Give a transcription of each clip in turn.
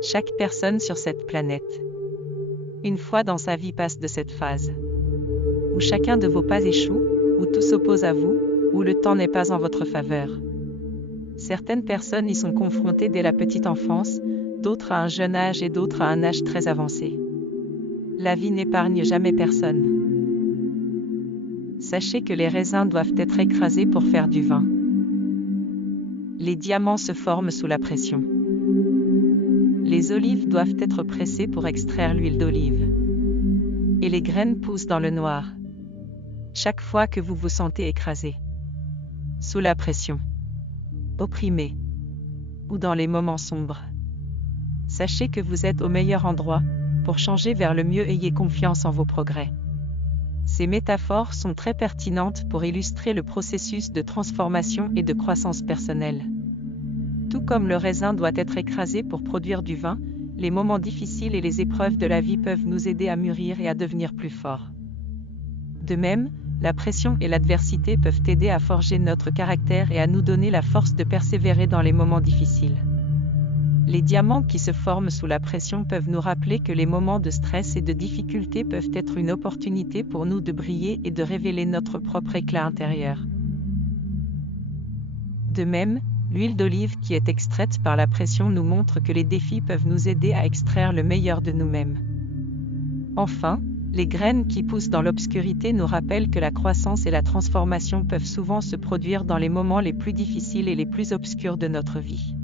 Chaque personne sur cette planète, une fois dans sa vie, passe de cette phase où chacun de vos pas échoue, où tout s'oppose à vous, où le temps n'est pas en votre faveur. Certaines personnes y sont confrontées dès la petite enfance, d'autres à un jeune âge et d'autres à un âge très avancé. La vie n'épargne jamais personne. Sachez que les raisins doivent être écrasés pour faire du vin. Les diamants se forment sous la pression. Les olives doivent être pressées pour extraire l'huile d'olive. Et les graines poussent dans le noir. Chaque fois que vous vous sentez écrasé, sous la pression, opprimé, ou dans les moments sombres, sachez que vous êtes au meilleur endroit pour changer vers le mieux. Ayez confiance en vos progrès. Ces métaphores sont très pertinentes pour illustrer le processus de transformation et de croissance personnelle. Tout comme le raisin doit être écrasé pour produire du vin, les moments difficiles et les épreuves de la vie peuvent nous aider à mûrir et à devenir plus forts. De même, la pression et l'adversité peuvent aider à forger notre caractère et à nous donner la force de persévérer dans les moments difficiles. Les diamants qui se forment sous la pression peuvent nous rappeler que les moments de stress et de difficulté peuvent être une opportunité pour nous de briller et de révéler notre propre éclat intérieur. De même, l'huile d'olive qui est extraite par la pression nous montre que les défis peuvent nous aider à extraire le meilleur de nous-mêmes. Enfin, les graines qui poussent dans l'obscurité nous rappellent que la croissance et la transformation peuvent souvent se produire dans les moments les plus difficiles et les plus obscurs de notre vie.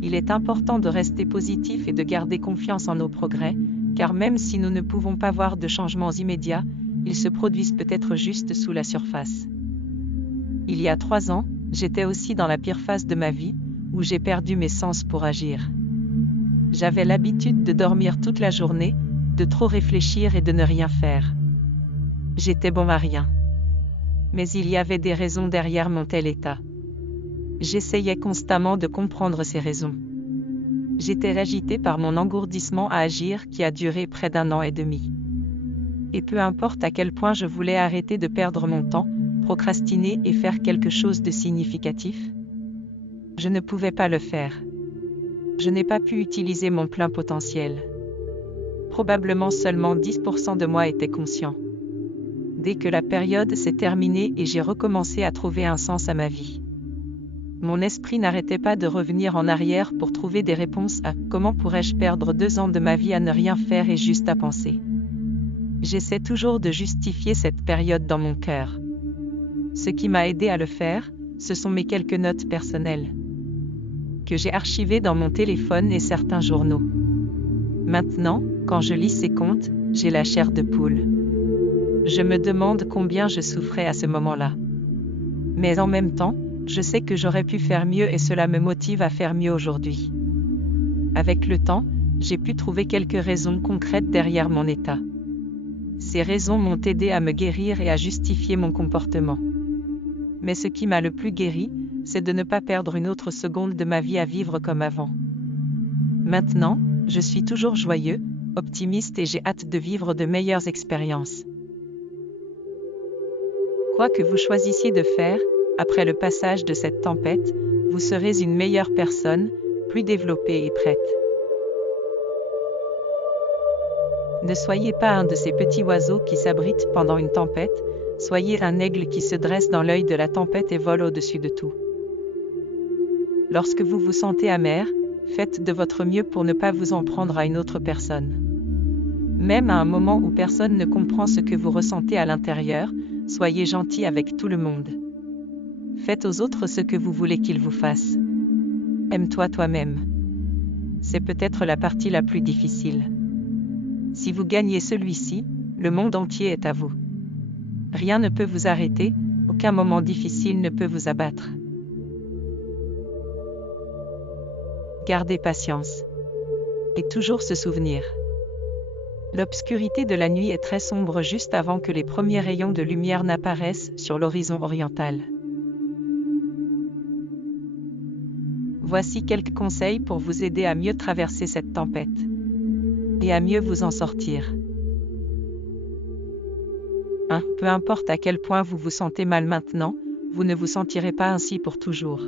Il est important de rester positif et de garder confiance en nos progrès, car même si nous ne pouvons pas voir de changements immédiats, ils se produisent peut-être juste sous la surface. Il y a 3 ans, j'étais aussi dans la pire phase de ma vie, où j'ai perdu mes sens pour agir. J'avais l'habitude de dormir toute la journée, de trop réfléchir et de ne rien faire. J'étais bon à rien. Mais il y avait des raisons derrière mon tel état. J'essayais constamment de comprendre ces raisons. J'étais agité par mon engourdissement à agir qui a duré près d'1 an et demi. Et peu importe à quel point je voulais arrêter de perdre mon temps, procrastiner et faire quelque chose de significatif, je ne pouvais pas le faire. Je n'ai pas pu utiliser mon plein potentiel. Probablement seulement 10% de moi était conscient. Dès que la période s'est terminée et j'ai recommencé à trouver un sens à ma vie, mon esprit n'arrêtait pas de revenir en arrière pour trouver des réponses à « Comment pourrais-je perdre 2 ans de ma vie à ne rien faire et juste à penser ?» J'essaie toujours de justifier cette période dans mon cœur. Ce qui m'a aidé à le faire, ce sont mes quelques notes personnelles, que j'ai archivées dans mon téléphone et certains journaux. Maintenant, quand je lis ces comptes, j'ai la chair de poule. Je me demande combien je souffrais à ce moment-là. Mais en même temps, je sais que j'aurais pu faire mieux et cela me motive à faire mieux aujourd'hui. Avec le temps, j'ai pu trouver quelques raisons concrètes derrière mon état. Ces raisons m'ont aidé à me guérir et à justifier mon comportement. Mais ce qui m'a le plus guéri, c'est de ne pas perdre une autre seconde de ma vie à vivre comme avant. Maintenant, je suis toujours joyeux, optimiste et j'ai hâte de vivre de meilleures expériences. Quoi que vous choisissiez de faire, après le passage de cette tempête, vous serez une meilleure personne, plus développée et prête. Ne soyez pas un de ces petits oiseaux qui s'abritent pendant une tempête, soyez un aigle qui se dresse dans l'œil de la tempête et vole au-dessus de tout. Lorsque vous vous sentez amer, faites de votre mieux pour ne pas vous en prendre à une autre personne. Même à un moment où personne ne comprend ce que vous ressentez à l'intérieur, soyez gentil avec tout le monde. Faites aux autres ce que vous voulez qu'ils vous fassent. Aime-toi toi-même. C'est peut-être la partie la plus difficile. Si vous gagnez celui-ci, le monde entier est à vous. Rien ne peut vous arrêter, aucun moment difficile ne peut vous abattre. Gardez patience. Et toujours se souvenir. L'obscurité de la nuit est très sombre juste avant que les premiers rayons de lumière n'apparaissent sur l'horizon oriental. Voici quelques conseils pour vous aider à mieux traverser cette tempête. Et à mieux vous en sortir. 1. Peu importe à quel point vous vous sentez mal maintenant, vous ne vous sentirez pas ainsi pour toujours.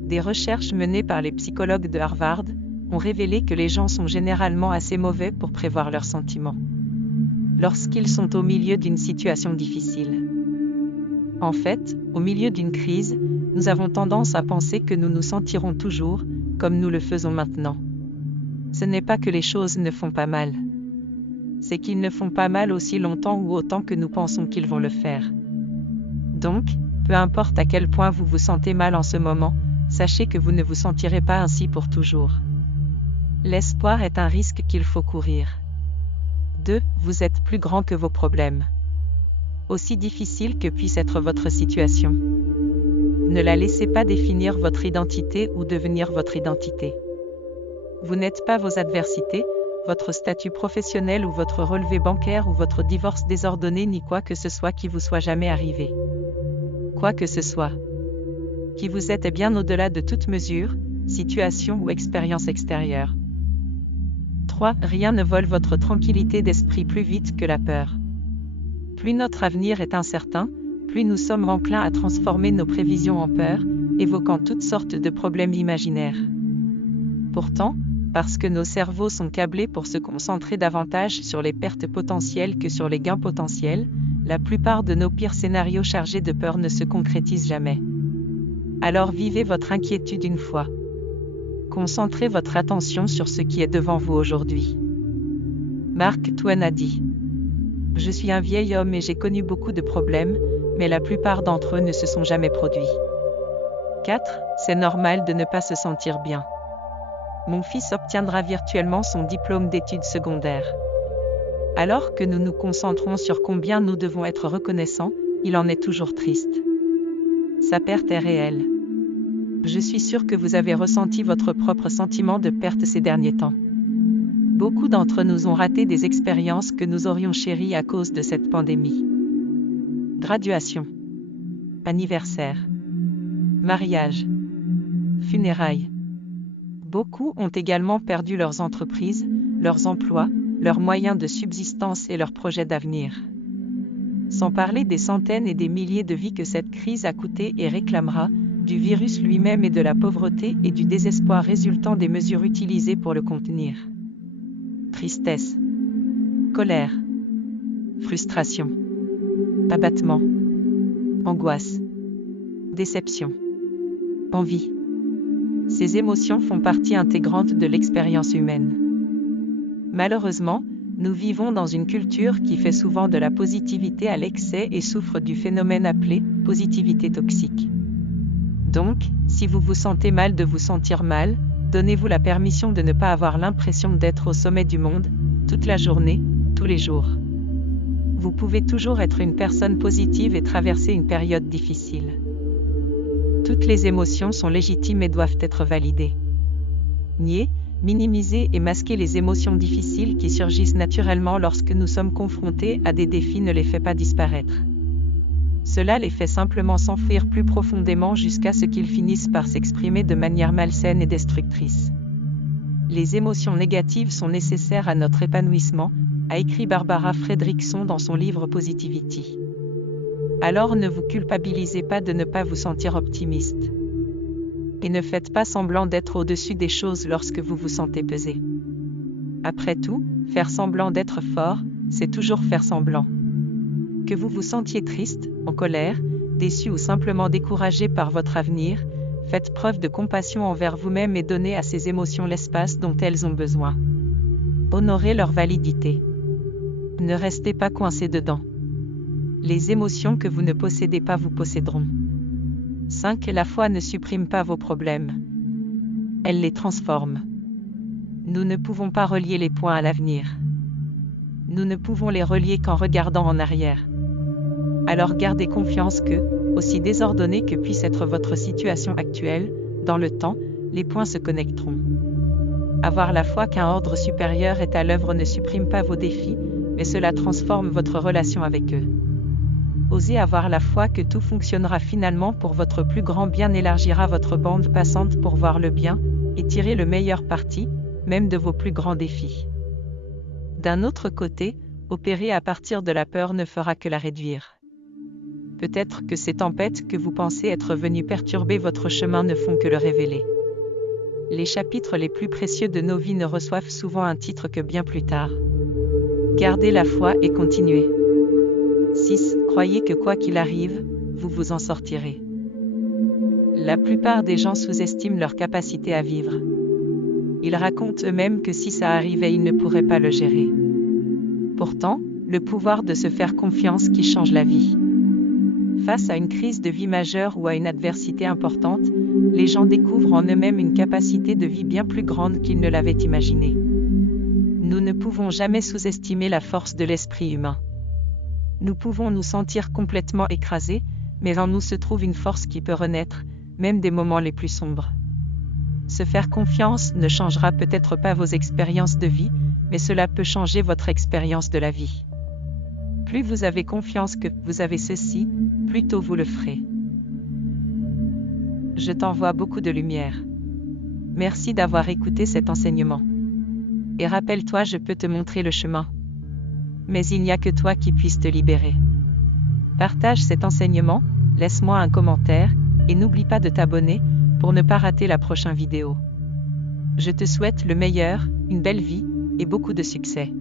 Des recherches menées par les psychologues de Harvard ont révélé que les gens sont généralement assez mauvais pour prévoir leurs sentiments lorsqu'ils sont au milieu d'une situation difficile. En fait, au milieu d'une crise, nous avons tendance à penser que nous nous sentirons toujours, comme nous le faisons maintenant. Ce n'est pas que les choses ne font pas mal. C'est qu'ils ne font pas mal aussi longtemps ou autant que nous pensons qu'ils vont le faire. Donc, peu importe à quel point vous vous sentez mal en ce moment, sachez que vous ne vous sentirez pas ainsi pour toujours. L'espoir est un risque qu'il faut courir. 2. Vous êtes plus grand que vos problèmes. Aussi difficile que puisse être votre situation, ne la laissez pas définir votre identité ou devenir votre identité. Vous n'êtes pas vos adversités, votre statut professionnel ou votre relevé bancaire ou votre divorce désordonné ni quoi que ce soit qui vous soit jamais arrivé. Quoi que ce soit. Qui vous êtes est bien au-delà de toute mesure, situation ou expérience extérieure. 3. Rien ne vole votre tranquillité d'esprit plus vite que la peur. Plus notre avenir est incertain, plus nous sommes enclins à transformer nos prévisions en peur, évoquant toutes sortes de problèmes imaginaires. Pourtant, parce que nos cerveaux sont câblés pour se concentrer davantage sur les pertes potentielles que sur les gains potentiels, la plupart de nos pires scénarios chargés de peur ne se concrétisent jamais. Alors vivez votre inquiétude une fois. Concentrez votre attention sur ce qui est devant vous aujourd'hui. Mark Twain a dit : « Je suis un vieil homme et j'ai connu beaucoup de problèmes, mais la plupart d'entre eux ne se sont jamais produits. » 4. C'est normal de ne pas se sentir bien. Mon fils obtiendra virtuellement son diplôme d'études secondaires. Alors que nous nous concentrons sur combien nous devons être reconnaissants, il en est toujours triste. Sa perte est réelle. Je suis sûr que vous avez ressenti votre propre sentiment de perte ces derniers temps. Beaucoup d'entre nous ont raté des expériences que nous aurions chéries à cause de cette pandémie. Graduation, anniversaire, mariage, funérailles. Beaucoup ont également perdu leurs entreprises, leurs emplois, leurs moyens de subsistance et leurs projets d'avenir. Sans parler des centaines et des milliers de vies que cette crise a coûté et réclamera, du virus lui-même et de la pauvreté et du désespoir résultant des mesures utilisées pour le contenir. Tristesse, colère, frustration, abattement, angoisse, déception, envie. Ces émotions font partie intégrante de l'expérience humaine. Malheureusement, nous vivons dans une culture qui fait souvent de la positivité à l'excès et souffre du phénomène appelé positivité toxique. Donc, si vous vous sentez mal de vous sentir mal, donnez-vous la permission de ne pas avoir l'impression d'être au sommet du monde, toute la journée, tous les jours. Vous pouvez toujours être une personne positive et traverser une période difficile. Toutes les émotions sont légitimes et doivent être validées. Nier, minimiser et masquer les émotions difficiles qui surgissent naturellement lorsque nous sommes confrontés à des défis ne les fait pas disparaître. Cela les fait simplement s'enfuir plus profondément jusqu'à ce qu'ils finissent par s'exprimer de manière malsaine et destructrice. Les émotions négatives sont nécessaires à notre épanouissement, a écrit Barbara Fredrickson dans son livre Positivity. Alors ne vous culpabilisez pas de ne pas vous sentir optimiste. Et ne faites pas semblant d'être au-dessus des choses lorsque vous vous sentez pesé. Après tout, faire semblant d'être fort, c'est toujours faire semblant. Que vous vous sentiez triste, en colère, déçu ou simplement découragé par votre avenir, faites preuve de compassion envers vous-même et donnez à ces émotions l'espace dont elles ont besoin. Honorez leur validité. Ne restez pas coincé dedans. Les émotions que vous ne possédez pas vous posséderont. 5. La foi ne supprime pas vos problèmes. Elle les transforme. Nous ne pouvons pas relier les points à l'avenir. Nous ne pouvons les relier qu'en regardant en arrière. Alors gardez confiance que, aussi désordonnée que puisse être votre situation actuelle, dans le temps, les points se connecteront. Avoir la foi qu'un ordre supérieur est à l'œuvre ne supprime pas vos défis, mais cela transforme votre relation avec eux. Osez avoir la foi que tout fonctionnera finalement pour votre plus grand bien élargira votre bande passante pour voir le bien, et tirer le meilleur parti, même de vos plus grands défis. D'un autre côté, opérer à partir de la peur ne fera que la réduire. Peut-être que ces tempêtes que vous pensez être venues perturber votre chemin ne font que le révéler. Les chapitres les plus précieux de nos vies ne reçoivent souvent un titre que bien plus tard. Gardez la foi et continuez. 6. Croyez que quoi qu'il arrive, vous vous en sortirez. La plupart des gens sous-estiment leur capacité à vivre. Ils racontent eux-mêmes que si ça arrivait, ils ne pourraient pas le gérer. Pourtant, le pouvoir de se faire confiance qui change la vie. Face à une crise de vie majeure ou à une adversité importante, les gens découvrent en eux-mêmes une capacité de vie bien plus grande qu'ils ne l'avaient imaginée. Nous ne pouvons jamais sous-estimer la force de l'esprit humain. Nous pouvons nous sentir complètement écrasés, mais en nous se trouve une force qui peut renaître, même des moments les plus sombres. Se faire confiance ne changera peut-être pas vos expériences de vie, mais cela peut changer votre expérience de la vie. Plus vous avez confiance que vous avez ceci, plus tôt vous le ferez. Je t'envoie beaucoup de lumière. Merci d'avoir écouté cet enseignement. Et rappelle-toi, je peux te montrer le chemin. Mais il n'y a que toi qui puisse te libérer. Partage cet enseignement, laisse-moi un commentaire, et n'oublie pas de t'abonner, pour ne pas rater la prochaine vidéo. Je te souhaite le meilleur, une belle vie, et beaucoup de succès.